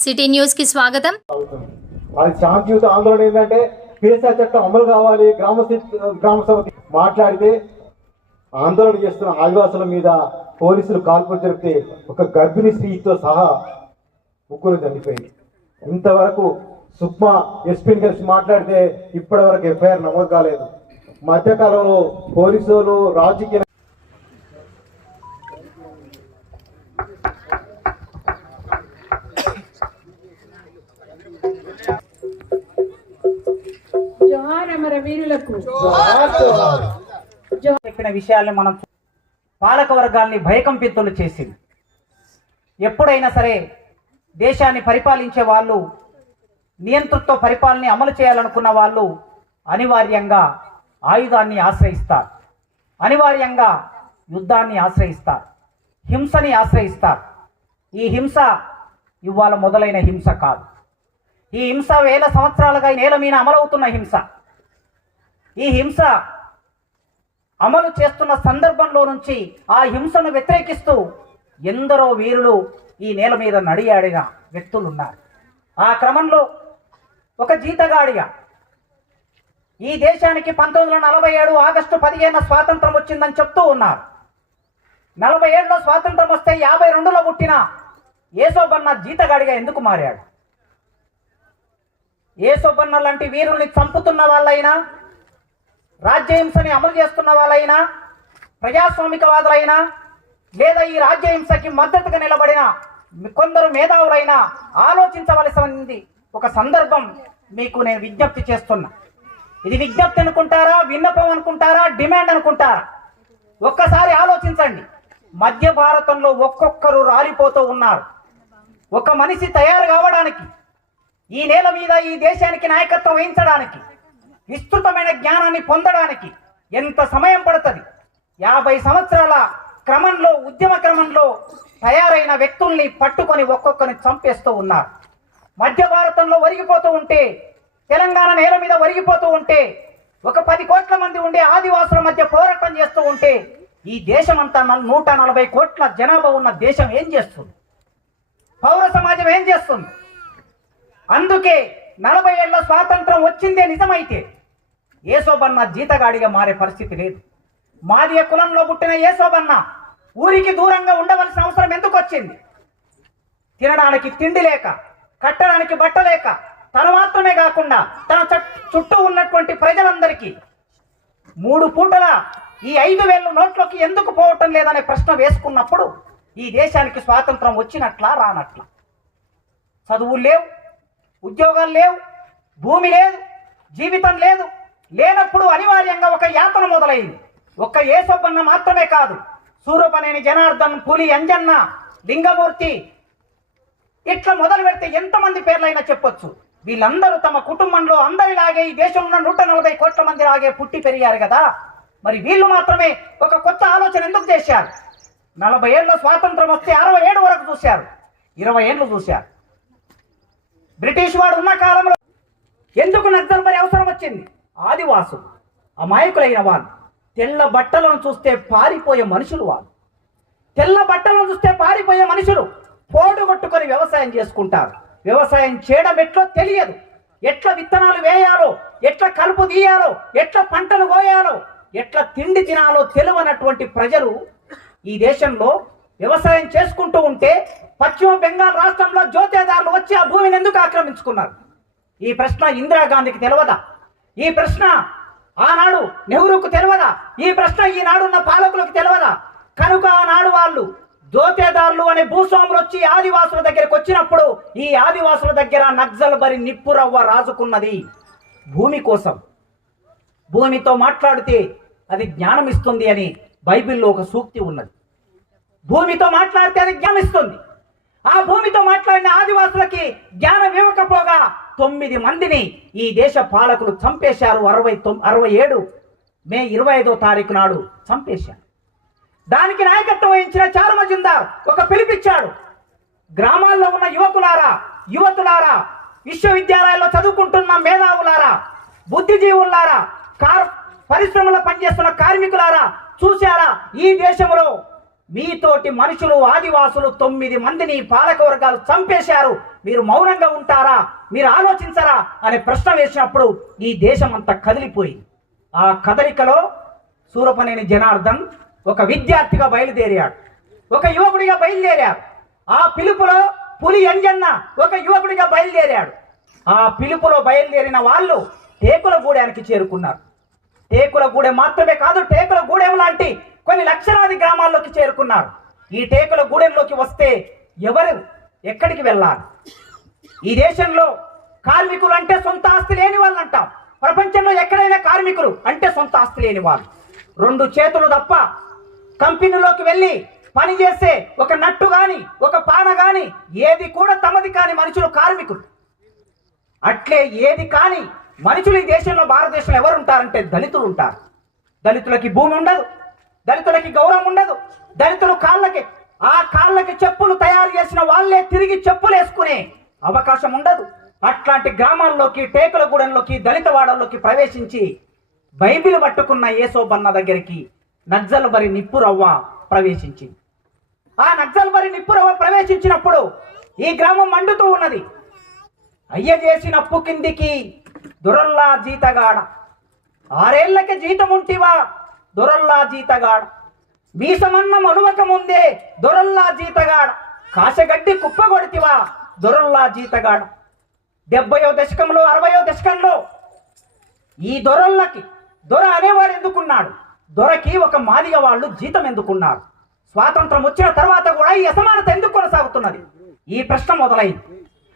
City న్యూస్కి స్వాగతం. శాంతియుత ఆందోళన ఏంటంటే కేసీఆర్ చట్టం అమలు కావాలి గ్రామ గ్రామ సమితి మాట్లాడితే ఆందోళన చేస్తున్న ఆదివాసుల మీద పోలీసులు కాల్పులు జరిపితే ఒక గర్భిణీ స్త్రీతో సహా ముగ్గురు చనిపోయింది ఇంతవరకు సుక్మా ఎస్పీని కలిసి మాట్లాడితే ఇప్పటి వరకు ఎఫ్ఐఆర్ నమోదు కాలేదు. మధ్యకాలంలో పోలీసులు రాజకీయ వీరులకు. చెప్పిన విషయాల్ని మనం పాలక వర్గాల్ని భయకంపితులు చేసింది. ఎప్పుడైనా సరే దేశాన్ని పరిపాలించే వాళ్ళు నియంతృత్వ పరిపాలన అమలు చేయాలనుకున్న వాళ్ళు అనివార్యంగా ఆయుధాన్ని ఆశ్రయిస్తారు. అనివార్యంగా యుద్ధాన్ని ఆశ్రయిస్తారు. హింసని ఆశ్రయిస్తారు. ఈ హింస ఇవాళ మొదలైన హింస కాదు. ఈ హింస వేల సంవత్సరాలుగా నేల మీద అమలవుతున్న హింస. ఈ హింస అమలు చేస్తున్న సందర్భంలో నుంచి ఆ హింసను వ్యతిరేకిస్తూ ఎందరో వీరులు ఈ నేల మీద నడియాడిన వ్యక్తులు ఉన్నారు ఆ క్రమంలో ఒక జీతగాడిగా ఈ దేశానికి పంతొమ్మిది వందల నలభై ఏడు ఆగస్టు పదిహేను స్వాతంత్రం వచ్చిందని చెప్తూ ఉన్నారు. నలభై ఏడులో స్వాతంత్రం వస్తే యాభై రెండులో పుట్టిన ఏసోబన్న జీతగాడిగా ఎందుకు మారాడు? ఏసోబన్న లాంటి వీరుల్ని చంపుతున్న వాళ్ళైనా రాజ్యహింసని అమలు చేస్తున్న వాళ్ళైనా ప్రజాస్వామికవాదులైనా లేదా ఈ రాజ్యహింసకి మద్దతుగా నిలబడిన కొందరు మేధావులైనా ఆలోచించవలసింది ఒక సందర్భం మీకు నేను విజ్ఞప్తి చేస్తున్నా. ఇది విజ్ఞప్తి అనుకుంటారా విన్నపం అనుకుంటారా డిమాండ్ అనుకుంటారా? ఒక్కసారి ఆలోచించండి. మధ్య భారతంలో ఒక్కొక్కరు రాలిపోతూ ఉన్నారు. ఒక మనిషి తయారు కావడానికి ఈ నేల మీద ఈ దేశానికి నాయకత్వం వహించడానికి విస్తృతమైన జ్ఞానాన్ని పొందడానికి ఎంత సమయం పడుతుంది? యాభై సంవత్సరాల క్రమంలో ఉద్యమ క్రమంలో తయారైన వ్యక్తుల్ని పట్టుకొని ఒక్కొక్కరిని చంపేస్తూ ఉన్నారు. మధ్య భారతంలో ఒరిగిపోతూ ఉంటే తెలంగాణ నేల మీద ఒరిగిపోతూ ఉంటే ఒక పది కోట్ల మంది ఉండే ఆదివాసుల మధ్య పోరాటం చేస్తూ ఉంటే ఈ దేశమంతా అంతా నూట నలభై కోట్ల జనాభా ఉన్న దేశం ఏం చేస్తుంది? పౌర సమాజం ఏం చేస్తుంది? అందుకే నలభై ఏళ్ళ స్వాతంత్రం వచ్చిందే నిజమైతే ఏసోబన్న జీతగాడిగా మారే పరిస్థితి లేదు. మాదియ కులంలో పుట్టిన ఏసోబన్న ఊరికి దూరంగా ఉండవలసిన అవసరం ఎందుకు వచ్చింది? తినడానికి తిండి లేక కట్టడానికి బట్ట లేక తన మాత్రమే కాకుండా తన చుట్టూ ఉన్నటువంటి ప్రజలందరికీ మూడు పూటల ఈ ఐదు వేల నోట్లోకి ఎందుకు పోవటం లేదనే ప్రశ్న వేసుకున్నప్పుడు ఈ దేశానికి స్వాతంత్రం వచ్చినట్లా రానట్లా. చదువులు లేవు ఉద్యోగాలు లేవు భూమి లేదు జీవితం లేదు లేనప్పుడు అనివార్యంగా ఒక యాతన మొదలైంది. ఒక్క ఏసోపన్న మాత్రమే కాదు. సూరపనేని జనార్దన్ పులి అంజన్న లింగమూర్తి ఇట్లా మొదలు పెడితే ఎంతమంది పేర్లైనా చెప్పొచ్చు. వీళ్ళందరూ తమ కుటుంబంలో అందరిలాగే ఈ దేశంలో నూట నలభై కోట్ల మంది లాగే పుట్టి పెరిగారు కదా. మరి వీళ్ళు మాత్రమే ఒక కొత్త ఆలోచన ఎందుకు చేశారు? నలభై ఏళ్ళ స్వాతంత్రం వస్తే అరవై ఏడు వరకు చూశారు. ఇరవై ఏళ్ళు చూశారు. బ్రిటిష్ వాడు ఉన్న కాలంలో ఎందుకు నక్సల్బరి అవసరం వచ్చింది? ఆదివాసులు అమాయకులైన వాళ్ళు తెల్ల బట్టలను చూస్తే పారిపోయే మనుషులు వాళ్ళు. తెల్ల బట్టలను చూస్తే పారిపోయే మనుషులు పోటుగొట్టుకొని వ్యవసాయం చేసుకుంటారు. వ్యవసాయం చేయడం ఎట్లో తెలియదు. ఎట్లా విత్తనాలు వేయాలో ఎట్లా కలుపు తీయాలో ఎట్లా పంటలు కోయాలో ఎట్లా తిండి తినాలో తెలియనటువంటి ప్రజలు ఈ దేశంలో వ్యవసాయం చేసుకుంటూ ఉంటే పశ్చిమ బెంగాల్ రాష్ట్రంలో జ్యోతిదారులు వచ్చి ఆ భూమిని ఎందుకు ఆక్రమించుకున్నారు? ఈ ప్రశ్న ఇందిరాగాంధీకి తెలియదా ఈ ప్రశ్న ఆనాడు నెహ్రూకు తెలియదా ఈ ప్రశ్న ఈనాడున్న పాలకులకు తెలియదా కనుక ఆనాడు వాళ్ళు దోతేదారులు అనే భూస్వాములు వచ్చి ఆదివాసుల దగ్గరికి వచ్చినప్పుడు ఈ ఆదివాసుల దగ్గర నక్సల్ బరి నిప్పురవ్వ రాజుకున్నది భూమి కోసం. భూమితో మాట్లాడితే అది జ్ఞానం ఇస్తుంది అని బైబిల్లో ఒక సూక్తి ఉన్నది. భూమితో మాట్లాడితే అది జ్ఞానం ఇస్తుంది ఆ భూమితో మాట్లాడిన ఆదివాసులకి జ్ఞానం ఇవ్వకపోగా తొమ్మిది మందిని ఈ దేశ పాలకులు చంపేశారు. అరవై అరవై ఏడు మే ఇరవై ఐదో తారీఖు నాడు చంపేశారు. దానికి నాయకత్వం వహించిన చారు మజుందార్ ఒక పిలిపిచ్చాడు. గ్రామాల్లో ఉన్న యువకులారా యువతులారా విశ్వవిద్యాలయాల్లో చదువుకుంటున్న మేధావులారా బుద్ధిజీవులారా కార్ పరిశ్రమలో పనిచేస్తున్న కార్మికులారా చూశారా? ఈ దేశంలో మీతోటి మనుషులు ఆదివాసులు తొమ్మిది మందిని పాలక వర్గాలు చంపేశారు. మీరు మౌనంగా ఉంటారా? మీరు ఆలోచించరా? అనే ప్రశ్న వేసినప్పుడు ఈ దేశం అంతా కదిలిపోయింది. ఆ కదలికలో సూరపనేని జనార్దన్ ఒక విద్యార్థిగా బయలుదేరాడు. ఒక యువకుడిగా బయలుదేరాడు. ఆ పిలుపులో పులి అంజన్న ఒక యువకుడిగా బయలుదేరాడు. ఆ పిలుపులో బయలుదేరిన వాళ్ళు టేకుల గూడెనికి చేరుకున్నారు. టేకుల గూడెం మాత్రమే కాదు టేకుల గూడెం లాంటి కొన్ని లక్షలాది గ్రామాల్లోకి చేరుకున్నారు. ఈ టేకుల గూడెంలోకి వస్తే ఎవరు ఎక్కడికి వెళ్ళాలి? ఈ దేశంలో కార్మికులు అంటే సొంత ఆస్తి లేని వాళ్ళు అంటాం. ప్రపంచంలో ఎక్కడైనా కార్మికులు అంటే సొంత ఆస్తి లేని వాళ్ళు. రెండు చేతులు తప్ప కంపెనీలోకి వెళ్ళి పని చేసే ఒక నట్టు గాని ఒక పాన గాని ఏది కూడా తమది కాని మనుషులు కార్మికులు. అట్లే ఏది కాని మనుషులు ఈ దేశంలో భారతదేశంలో ఎవరు ఉంటారంటే దళితులు ఉంటారు. దళితులకి భూమి ఉండదు. దళితులకి గౌరవం ఉండదు. దళితులు కాళ్ళకి ఆ కాళ్ళకి చెప్పులు తయారు చేసిన వాళ్ళే తిరిగి చెప్పులు వేసుకునే అవకాశం ఉండదు. అట్లాంటి గ్రామాల్లోకి టేకులగూడెంలోకి దళితవాడల్లోకి ప్రవేశించి బైబిల్ పట్టుకున్న ఏసోబన్న దగ్గరికి నజ్జలు నిప్పురవ్వ ప్రవేశించింది ఆ నక్సల్ నిప్పురవ్వ ప్రవేశించినప్పుడు ఈ గ్రామం మండుతూ ఉన్నది. అయ్య చేసిన అప్పు కిందికి దొరల్లా జీతగాడ. ఆరేళ్ళకి జీతం ఉంటివా దొరల్లా జీతగాడ. మీసమన్నం అనువకముందే దొరల్లా జీతగాడ. కాసగడ్డి కుప్ప కొడితివా? దొరల్లా జీతగాడ. డెబ్బయో దశకంలో అరవయో దశకంలో. ఈ దొరల్లకి దొర అనేవాడు ఎందుకున్నాడు? దొరకి ఒక మాదిగ వాళ్ళు జీతం ఎందుకున్నారు? స్వాతంత్రం వచ్చిన తర్వాత కూడా ఈ అసమానత ఎందుకు కొనసాగుతున్నది? ఈ ప్రశ్న మొదలైంది.